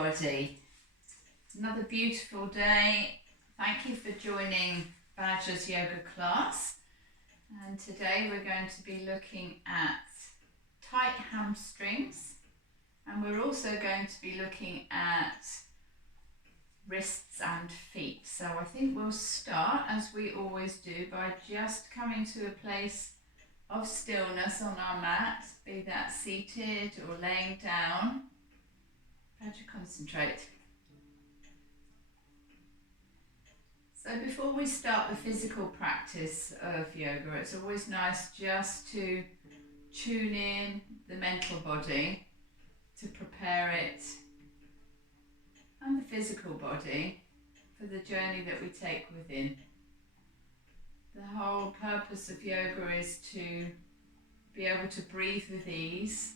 everybody. Another beautiful day. Thank you for joining Badger's yoga class. And today we're going to be looking at tight hamstrings, and we're also going to be looking at wrists and feet. So I think we'll start, as we always do, by just coming to a place of stillness on our mat, be that seated or laying down. Badger, concentrate. So before we start the physical practice of yoga, it's always nice just to tune in the mental body, to prepare it and the physical body for the journey that we take within. The whole purpose of yoga is to be able to breathe with ease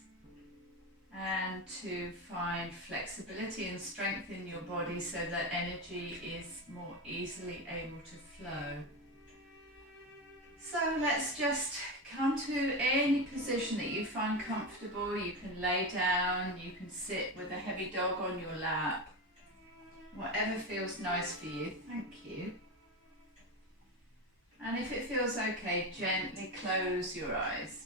and to find flexibility and strength in your body so that energy is more easily able to flow. So let's just come to any position that you find comfortable. You can lay down, you can sit with a heavy dog on your lap, whatever feels nice for you. Thank you. And if it feels okay, gently close your eyes.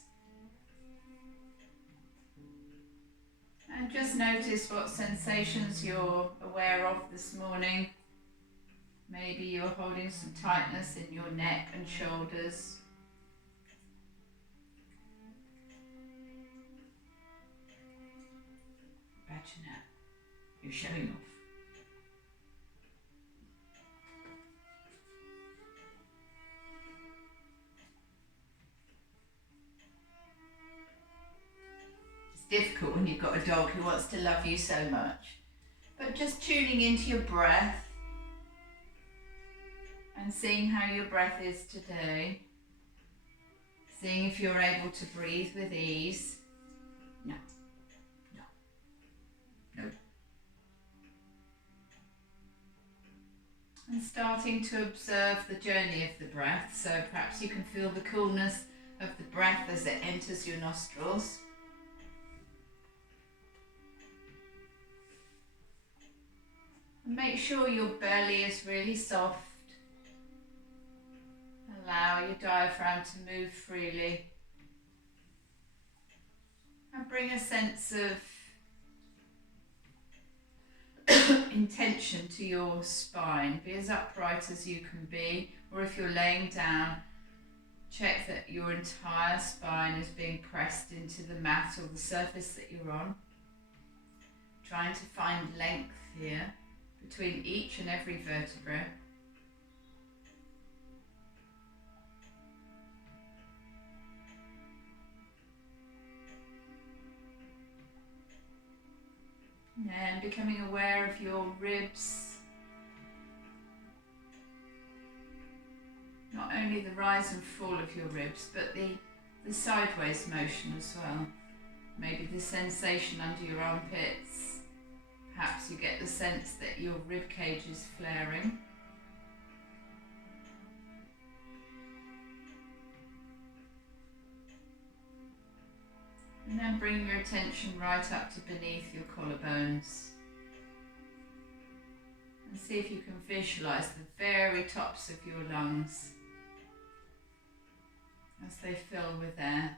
And just notice what sensations you're aware of this morning. Maybe you're holding some tightness in your neck and shoulders. Badger, now you're showing off. Difficult when you've got a dog who wants to love you so much. But just tuning into your breath and seeing how your breath is today. Seeing if you're able to breathe with ease. No. And starting to observe the journey of the breath. So perhaps you can feel the coolness of the breath as it enters your nostrils. Make sure your belly is really soft. Allow your diaphragm to move freely. And bring a sense of intention to your spine. Be as upright as you can be. Or if you're laying down, check that your entire spine is being pressed into the mat or the surface that you're on. Trying to find length here between each and every vertebra. And becoming aware of your ribs. Not only the rise and fall of your ribs, but the sideways motion as well. Maybe the sensation under your armpits. Perhaps you get the sense that your rib cage is flaring. And then bring your attention right up to beneath your collarbones. And see if you can visualize the very tops of your lungs as they fill with air.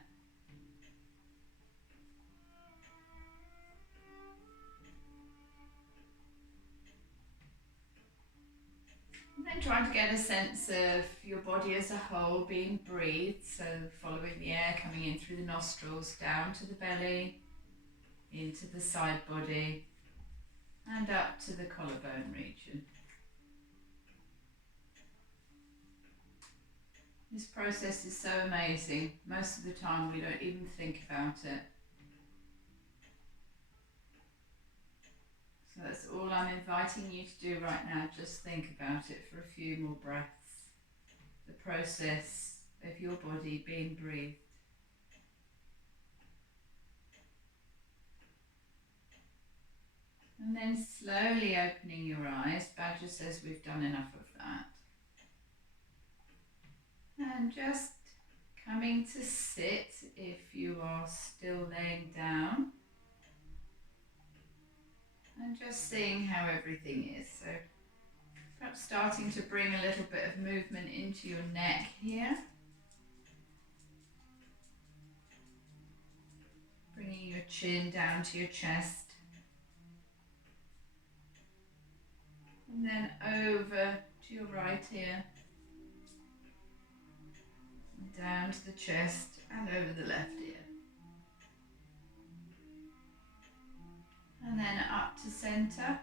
And then trying to get a sense of your body as a whole being breathed, so following the air coming in through the nostrils, down to the belly, into the side body, and up to the collarbone region. This process is so amazing. Most of the time we don't even think about it. So that's all I'm inviting you to do right now. Just think about it for a few more breaths. The process of your body being breathed. And then slowly opening your eyes. Badger says we've done enough of that. And just coming to sit if you are still laying down. and just seeing how everything is. So perhaps starting to bring a little bit of movement into your neck here. Bringing your chin down to your chest. And then over to your right ear. Down to the chest and over the left ear. And then up to centre.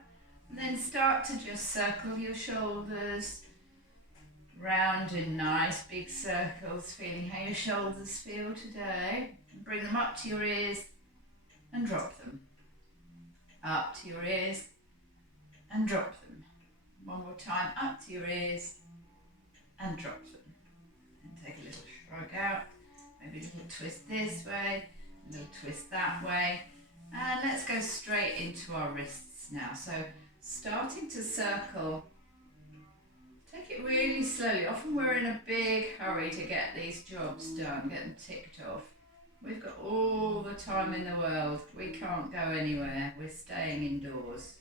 And then start to just circle your shoulders. Round in nice big circles, feeling how your shoulders feel today. Bring them up to your ears and drop them. Up to your ears and drop them. One more time, up to your ears and drop them. And take a little shrug out, maybe a little twist this way, a little twist that way. And let's go straight into our wrists now. So starting to circle, take it really slowly. Often we're in a big hurry to get these jobs done, get them ticked off. We've got all the time in the world. We can't go anywhere. We're staying indoors.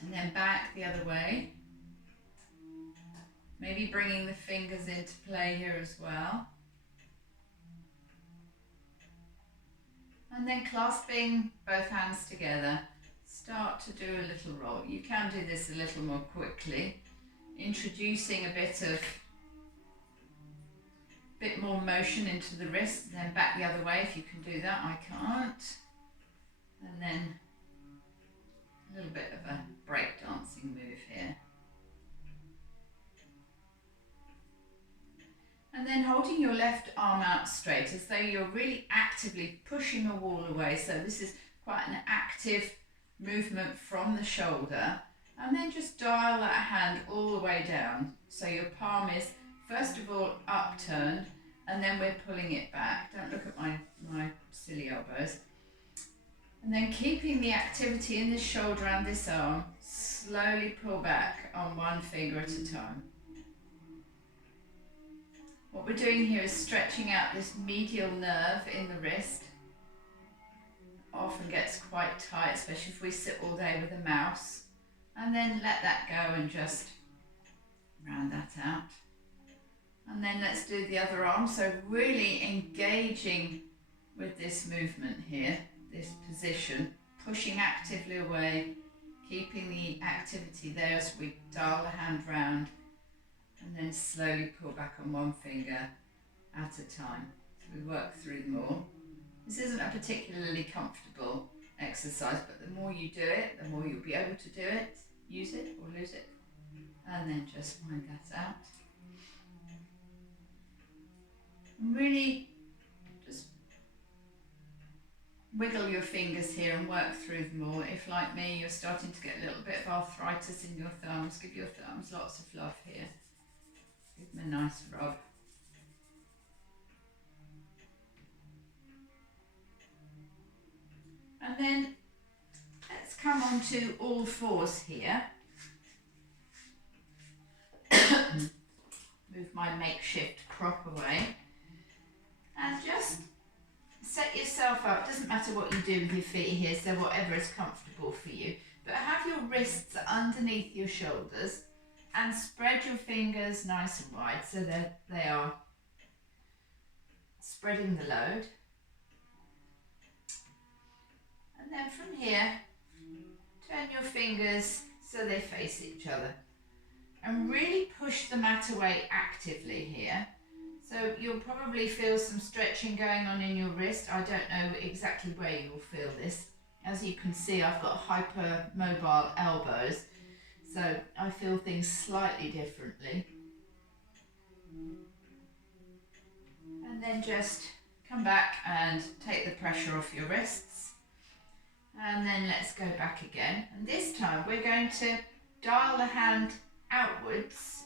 And then back the other way. Maybe bringing the fingers into play here as well. And then clasping both hands together, start to do a little roll. You can do this a little more quickly, introducing a bit more motion into the wrist, and then back the other way if you can do that. I can't. And then a little bit of a break-dancing move here. And then holding your left arm out straight as though you're really actively pushing a wall away. So this is quite an active movement from the shoulder. And then just dial that hand all the way down. So your palm is first of all upturned and then we're pulling it back. Don't look at my silly elbows. And then keeping the activity in this shoulder and this arm, slowly pull back on one finger at a time. What we're doing here is stretching out this medial nerve in the wrist. Often gets quite tight, especially if we sit all day with a mouse. And then let that go and just round that out. And then let's do the other arm. So really engaging with this movement here, this position, pushing actively away, keeping the activity there as we dial the hand round. And then slowly pull back on one finger at a time. So we work through them all. This isn't a particularly comfortable exercise, but the more you do it, the more you'll be able to do it, use it or lose it. And then just wind that out. And really just wiggle your fingers here and work through them all. If, like me, you're starting to get a little bit of arthritis in your thumbs, give your thumbs lots of love here. Give them a nice rub. And then let's come on to all fours here. Move my makeshift prop away. And just set yourself up. Doesn't matter what you do with your feet here, so whatever is comfortable for you. But have your wrists underneath your shoulders. And spread your fingers nice and wide so that they are spreading the load. And then from here, turn your fingers so they face each other. And really push the mat away actively here. So you'll probably feel some stretching going on in your wrist. I don't know exactly where you'll feel this. As you can see, I've got hypermobile elbows. So I feel things slightly differently. And then just come back and take the pressure off your wrists. And then let's go back again. And this time we're going to dial the hand outwards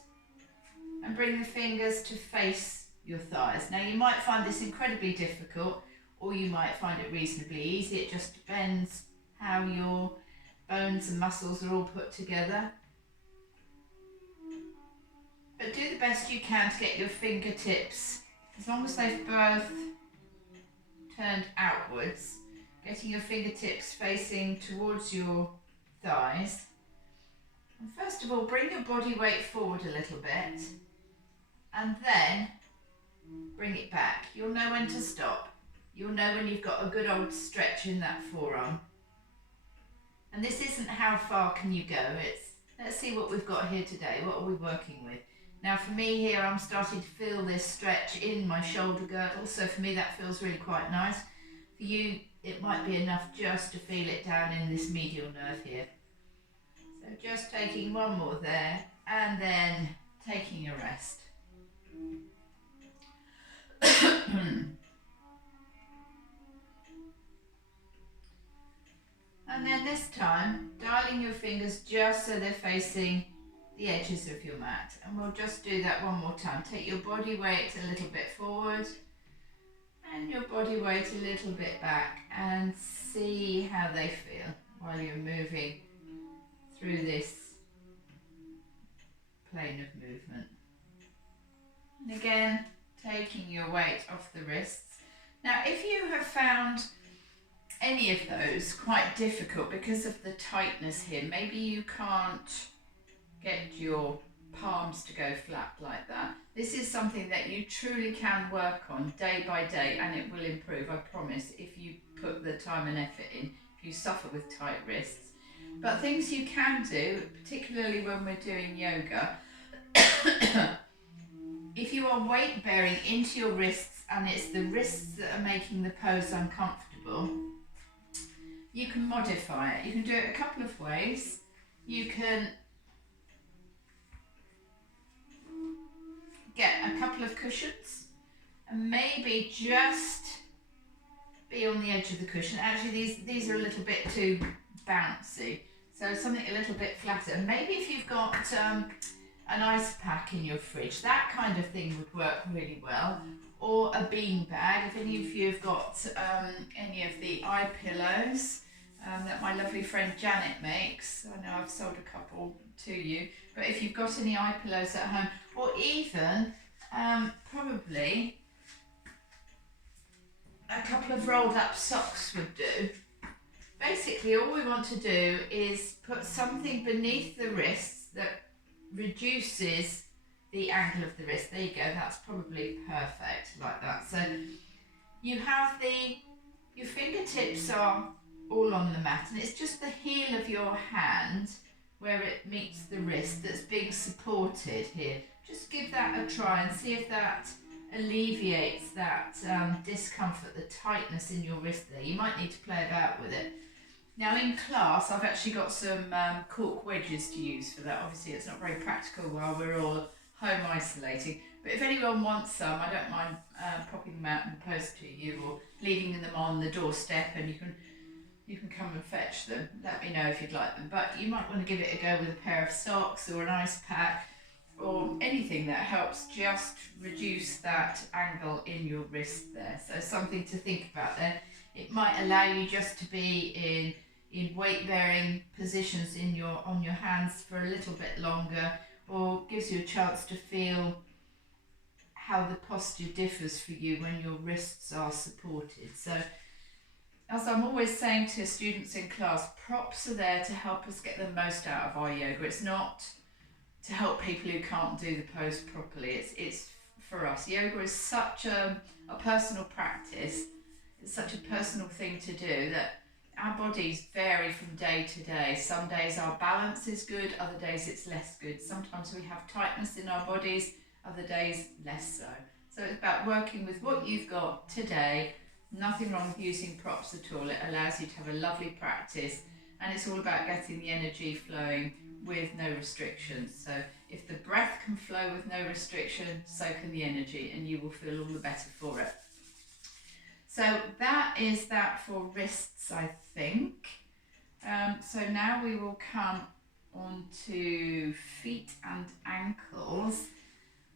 and bring the fingers to face your thighs. Now you might find this incredibly difficult, or you might find it reasonably easy. It just depends how your bones and muscles are all put together. But do the best you can to get your fingertips, as long as they've both turned outwards, getting your fingertips facing towards your thighs. And first of all, bring your body weight forward a little bit and then bring it back. You'll know when to stop. You'll know when you've got a good old stretch in that forearm. And this isn't how far can you go, it's let's see what we've got here today. What are we working with? Now for me here, I'm starting to feel this stretch in my shoulder girdle, so for me that feels really quite nice. For you, it might be enough just to feel it down in this medial nerve here. So just taking one more there, and then taking a rest. And then this time, dialing your fingers just so they're facing the edges of your mat. And we'll just do that one more time. Take your body weight a little bit forward and your body weight a little bit back, and see how they feel while you're moving through this plane of movement. And again, taking your weight off the wrists. Now, if you have found any of those quite difficult because of the tightness here, maybe you can't get your palms to go flat like that. This is something that you truly can work on day by day, and it will improve, I promise, if you put the time and effort in, if you suffer with tight wrists. But things you can do, particularly when we're doing yoga, if you are weight bearing into your wrists and it's the wrists that are making the pose uncomfortable, you can modify it. You can do it a couple of ways. You can get a couple of cushions and maybe just be on the edge of the cushion. Actually, these are a little bit too bouncy, so something a little bit flatter. Maybe if you've got an ice pack in your fridge, that kind of thing would work really well. Or a bean bag, if any of you have got any of the eye pillows that my lovely friend Janet makes. I know I've sold a couple to you, but if you've got any eye pillows at home, or even probably a couple of rolled up socks would do. Basically, all we want to do is put something beneath the wrists that reduces the angle of the wrist. There you go, that's probably perfect like that. So you have your fingertips are all on the mat, and it's just the heel of your hand where it meets the wrist that's being supported here. Just give that a try and see if that alleviates that discomfort, the tightness in your wrist there. You might need to play about with it. Now in class, I've actually got some cork wedges to use for that. Obviously it's not very practical while we're all home isolating, but if anyone wants some, I don't mind popping them out in the post to you, or leaving them on the doorstep, and you can come and fetch them. Let me know if you'd like them. But you might want to give it a go with a pair of socks or an ice pack, or anything that helps just reduce that angle in your wrist there. So something to think about there. It might allow you just to be in weight bearing positions on your hands for a little bit longer, or gives you a chance to feel how the posture differs for you when your wrists are supported. So as I'm always saying to students in class, props are there to help us get the most out of our yoga. It's not to help people who can't do the pose properly. It's for us. Yoga is such a personal practice. It's such a personal thing to do that our bodies vary from day to day. Some days our balance is good, other days it's less good. Sometimes we have tightness in our bodies, other days less so. So it's about working with what you've got today. Nothing wrong with using props at all. It allows you to have a lovely practice, and it's all about getting the energy flowing with no restrictions. So if the breath can flow with no restriction, so can the energy, and you will feel all the better for it. So that is that for wrists, I think. So now we will come on to feet and ankles,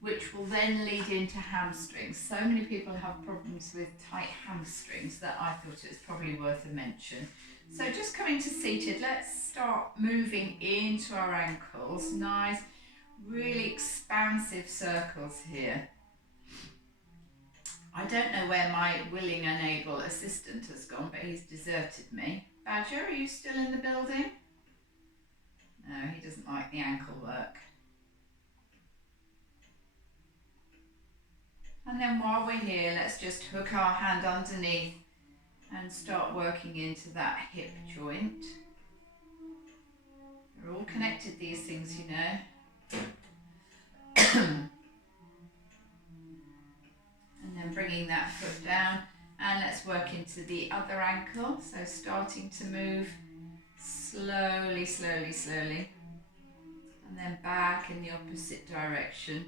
which will then lead into hamstrings. So many people have problems with tight hamstrings that I thought it was probably worth a mention. So just coming to seated, let's start moving into our ankles. Nice, really expansive circles here. I don't know where my willing and able assistant has gone, but he's deserted me. Badger, are you still in the building? No, he doesn't like the ankle work. And then while we're here, let's just hook our hand underneath and start working into that hip joint. They're all connected, these things, you know. And then bringing that foot down, and let's work into the other ankle. So starting to move slowly, slowly, slowly, and then back in the opposite direction.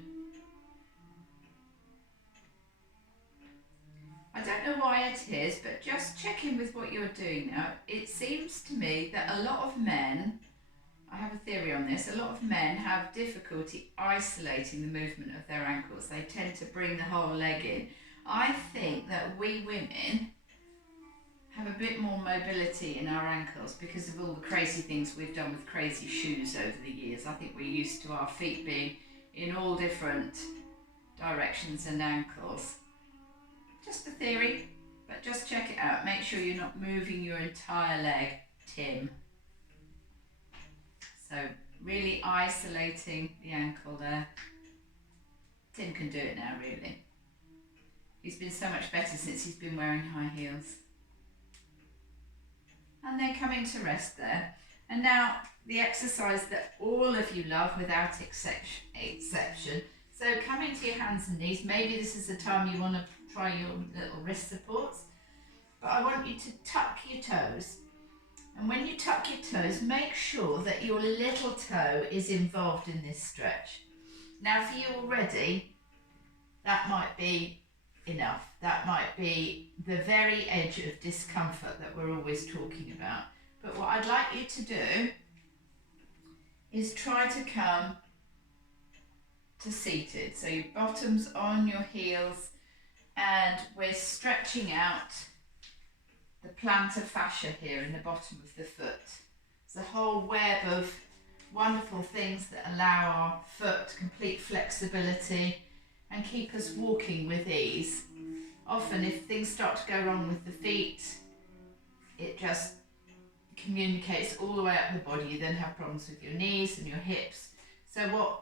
I don't know why it is, but just check in with what you're doing now. It seems to me that a lot of men, I have a theory on this, a lot of men have difficulty isolating the movement of their ankles. They tend to bring the whole leg in. I think that we women have a bit more mobility in our ankles because of all the crazy things we've done with crazy shoes over the years. I think we're used to our feet being in all different directions and ankles. Just a theory, but just check it out. Make sure you're not moving your entire leg, Tim. So really isolating the ankle there. Tim can do it now, really. He's been so much better since he's been wearing high heels. And then coming to rest there. And now the exercise that all of you love without exception. So come into your hands and knees. Maybe this is the time you want to try your little wrist supports. But I want you to tuck your toes. And when you tuck your toes, make sure that your little toe is involved in this stretch. Now for you already, that might be enough. That might be the very edge of discomfort that we're always talking about. But what I'd like you to do is try to come to seated. So your bottom's on your heels and we're stretching out the plantar fascia here in the bottom of the foot. It's a whole web of wonderful things that allow our foot complete flexibility and keep us walking with ease. Often if things start to go wrong with the feet, it just communicates all the way up the body. You then have problems with your knees and your hips. So what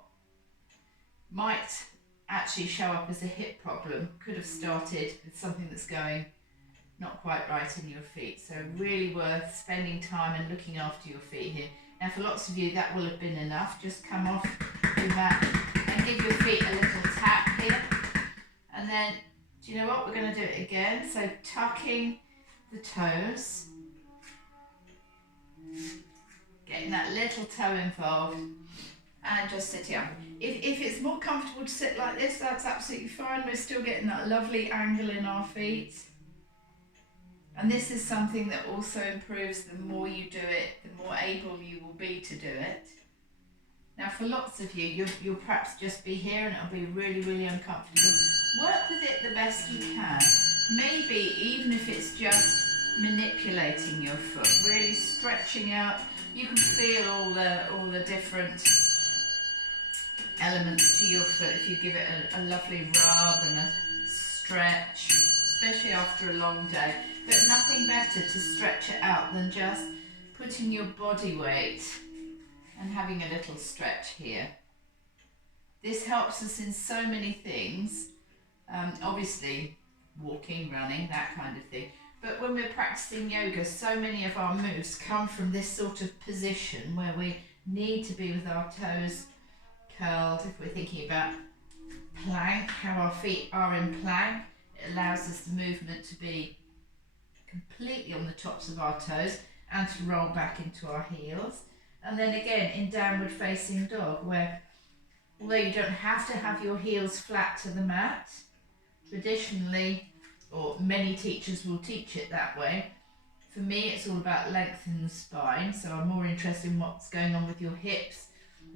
might actually show up as a hip problem could have started with something that's going not quite right in your feet. So really worth spending time and looking after your feet here. Now for lots of you that will have been enough. Just come off your mat and give your feet a little tap here. And then, do you know what? We're going to do it again. So tucking the toes. Getting that little toe involved. And just sitting up. If it's more comfortable to sit like this, that's absolutely fine. We're still getting that lovely angle in our feet. And this is something that also improves the more you do it, the more able you will be to do it. Now for lots of you, you'll perhaps just be here and it'll be really, really uncomfortable. Work with it the best you can. Maybe even if it's just manipulating your foot, really stretching out. You can feel all the different elements to your foot if you give it a lovely rub and a stretch, especially after a long day. But nothing better to stretch it out than just putting your body weight and having a little stretch here. This helps us in so many things, obviously walking, running, that kind of thing. But when we're practicing yoga, so many of our moves come from this sort of position where we need to be with our toes curled. If we're thinking about plank, how our feet are in plank, it allows us the movement to be completely on the tops of our toes and to roll back into our heels. And then again in downward facing dog, where although you don't have to have your heels flat to the mat, traditionally, or many teachers will teach it that way. For me, it's all about lengthening the spine, so I'm more interested in what's going on with your hips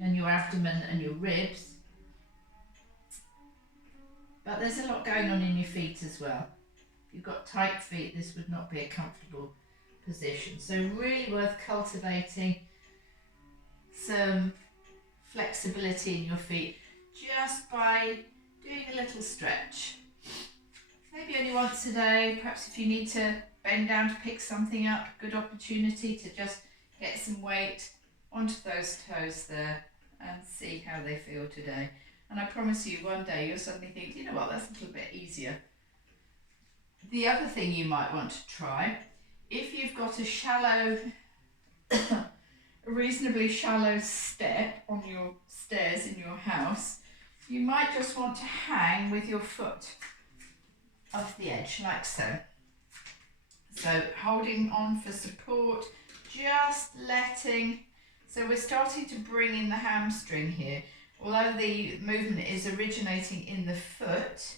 and your abdomen and your ribs. But there's a lot going on in your feet as well. If you've got tight feet, this would not be a comfortable position. So really worth cultivating some flexibility in your feet just by doing a little stretch. Maybe want today. Perhaps if you need to bend down to pick something up, good opportunity to just get some weight onto those toes there and see how they feel today. And I promise you, one day you'll suddenly think, you know what, that's a little bit easier. The other thing you might want to try, if you've got a shallow, a reasonably shallow step on your stairs in your house, you might just want to hang with your foot off the edge, like so. So holding on for support, just letting, so we're starting to bring in the hamstring here. Although the movement is originating in the foot,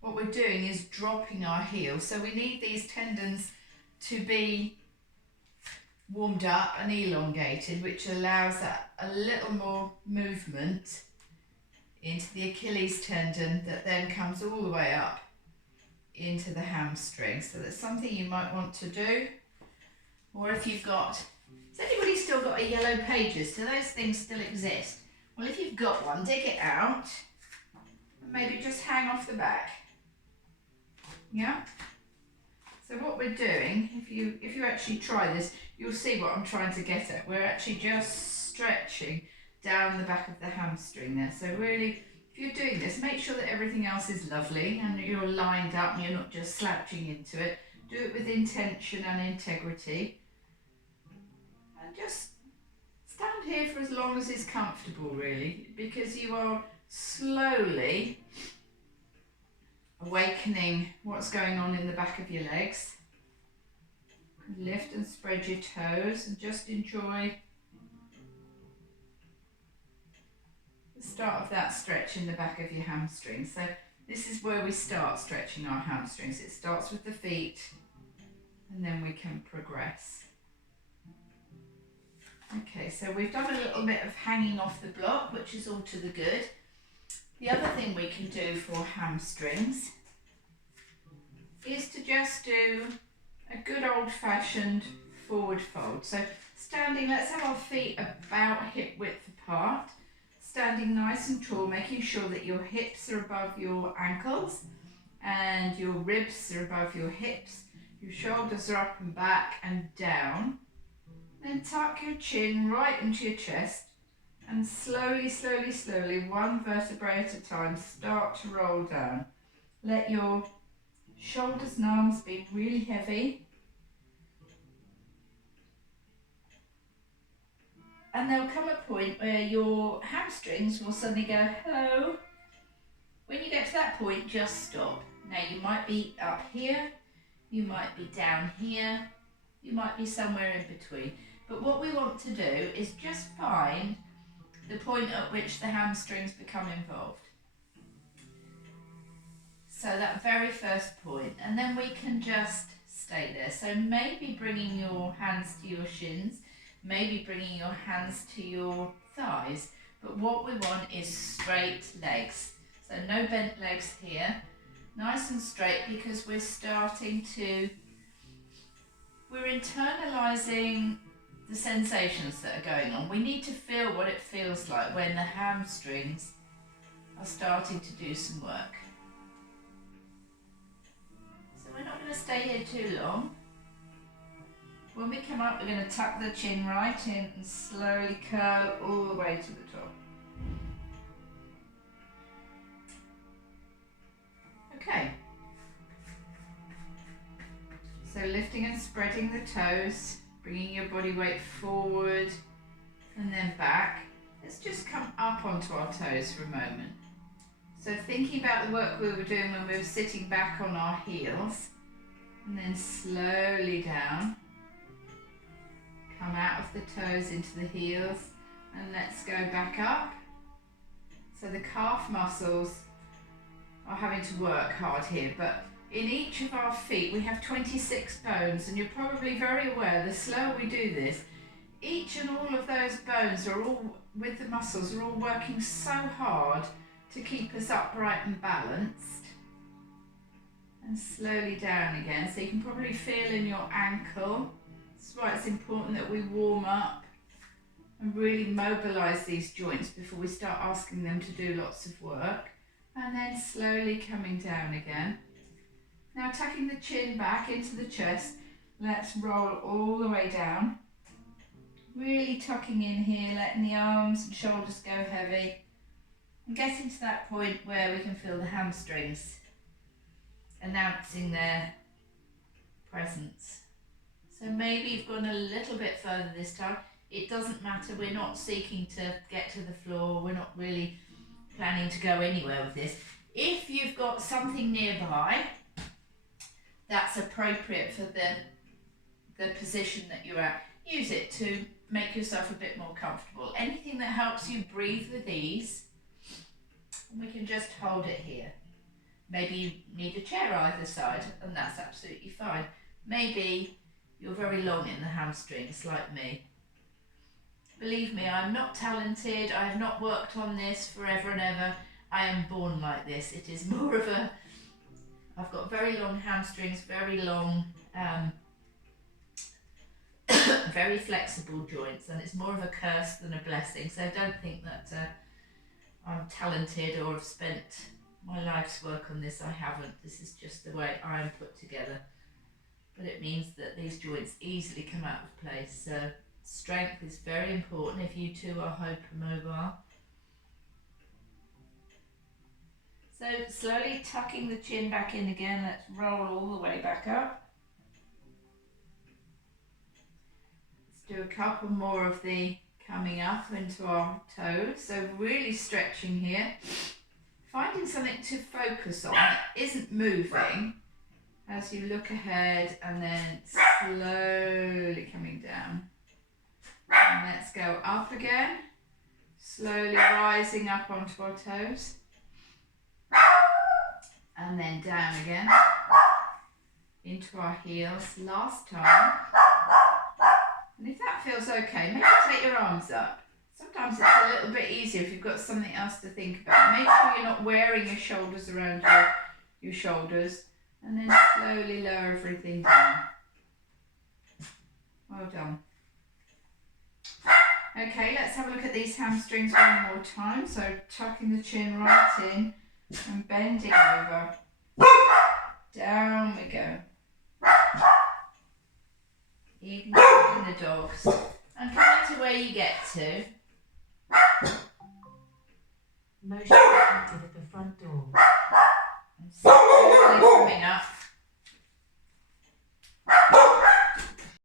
what we're doing is dropping our heel. So we need these tendons to be warmed up and elongated, which allows that a little more movement into the Achilles tendon that then comes all the way up into the hamstring. So that's something you might want to do. Or if you've got, has anybody still got a yellow pages? Do those things still exist? Well, if you've got one, dig it out and maybe just hang off the back. Yeah? So what we're doing, if you actually try this, you'll see what I'm trying to get at. We're actually just stretching down the back of the hamstring there. So really, if you're doing this, make sure that everything else is lovely and you're lined up and you're not just slouching into it. Do it with intention and integrity. And just stand here for as long as is comfortable, really, because you are slowly awakening what's going on in the back of your legs. Lift and spread your toes and just enjoy the start of that stretch in the back of your hamstrings. So this is where we start stretching our hamstrings. It starts with the feet and then we can progress. Okay, so we've done a little bit of hanging off the block, which is all to the good. The other thing we can do for hamstrings is to just do a good old-fashioned forward fold. So standing, let's have our feet about hip width apart, standing nice and tall, making sure that your hips are above your ankles and your ribs are above your hips, your shoulders are up and back and down. Then tuck your chin right into your chest and slowly, slowly, slowly, one vertebrae at a time, start to roll down. Let your shoulders and arms be really heavy. And there'll come a point where your hamstrings will suddenly go, hello. When you get to that point, just stop. Now you might be up here, you might be down here, you might be somewhere in between. But what we want to do is just find the point at which the hamstrings become involved. So that very first point, and then we can just stay there. So maybe bringing your hands to your shins, maybe bringing your hands to your thighs, but what we want is straight legs. So no bent legs here, nice and straight, because we're internalising the sensations that are going on. We need to feel what it feels like when the hamstrings are starting to do some work. So we're not going to stay here too long. When we come up, we're going to tuck the chin right in and slowly curl all the way to the top. Okay. So lifting and spreading the toes, bringing your body weight forward and then back. Let's just come up onto our toes for a moment. So thinking about the work we were doing when we were sitting back on our heels, and then slowly down. Come out of the toes into the heels, and let's go back up. So the calf muscles are having to work hard here, but in each of our feet we have 26 bones, and you're probably very aware the slower we do this, each and all of those bones are all, with the muscles, are all working so hard to keep us upright and balanced. And slowly down again, so you can probably feel in your ankle. That's why it's important that we warm up and really mobilise these joints before we start asking them to do lots of work. And then slowly coming down again. Now tucking the chin back into the chest, let's roll all the way down. Really tucking in here, letting the arms and shoulders go heavy. And getting to that point where we can feel the hamstrings announcing their presence. So maybe you've gone a little bit further this time. It doesn't matter, we're not seeking to get to the floor, we're not really planning to go anywhere with this. If you've got something nearby that's appropriate for the position that you're at, use it to make yourself a bit more comfortable. Anything that helps you breathe with ease, and we can just hold it here. Maybe you need a chair either side, and that's absolutely fine. Maybe you're very long in the hamstrings like me. Believe me, I'm not talented, I have not worked on this forever and ever. I am born like this. It is more of a, I've got very long hamstrings, very long, very flexible joints, and it's more of a curse than a blessing. So don't think that I'm talented or have spent my life's work on this. I haven't. This is just the way I am put together. But it means that these joints easily come out of place. So strength is very important if you too are hypermobile. So slowly tucking the chin back in again, let's roll all the way back up. Let's do a couple more of the coming up into our toes. So really stretching here. Finding something to focus on that isn't moving as you look ahead, and then slowly coming down. And let's go up again, slowly rising up onto our toes. And then down again into our heels. Last time. And if that feels okay, maybe take your arms up. Sometimes it's a little bit easier if you've got something else to think about. Make sure you're not wearing your shoulders around your shoulders. And then slowly lower everything down. Well done. Okay, let's have a look at these hamstrings one more time. So tucking the chin right in and bending over. Down we go. Ignoring the dogs. And coming to where you get to. Motion detected at the front door. And slowly coming up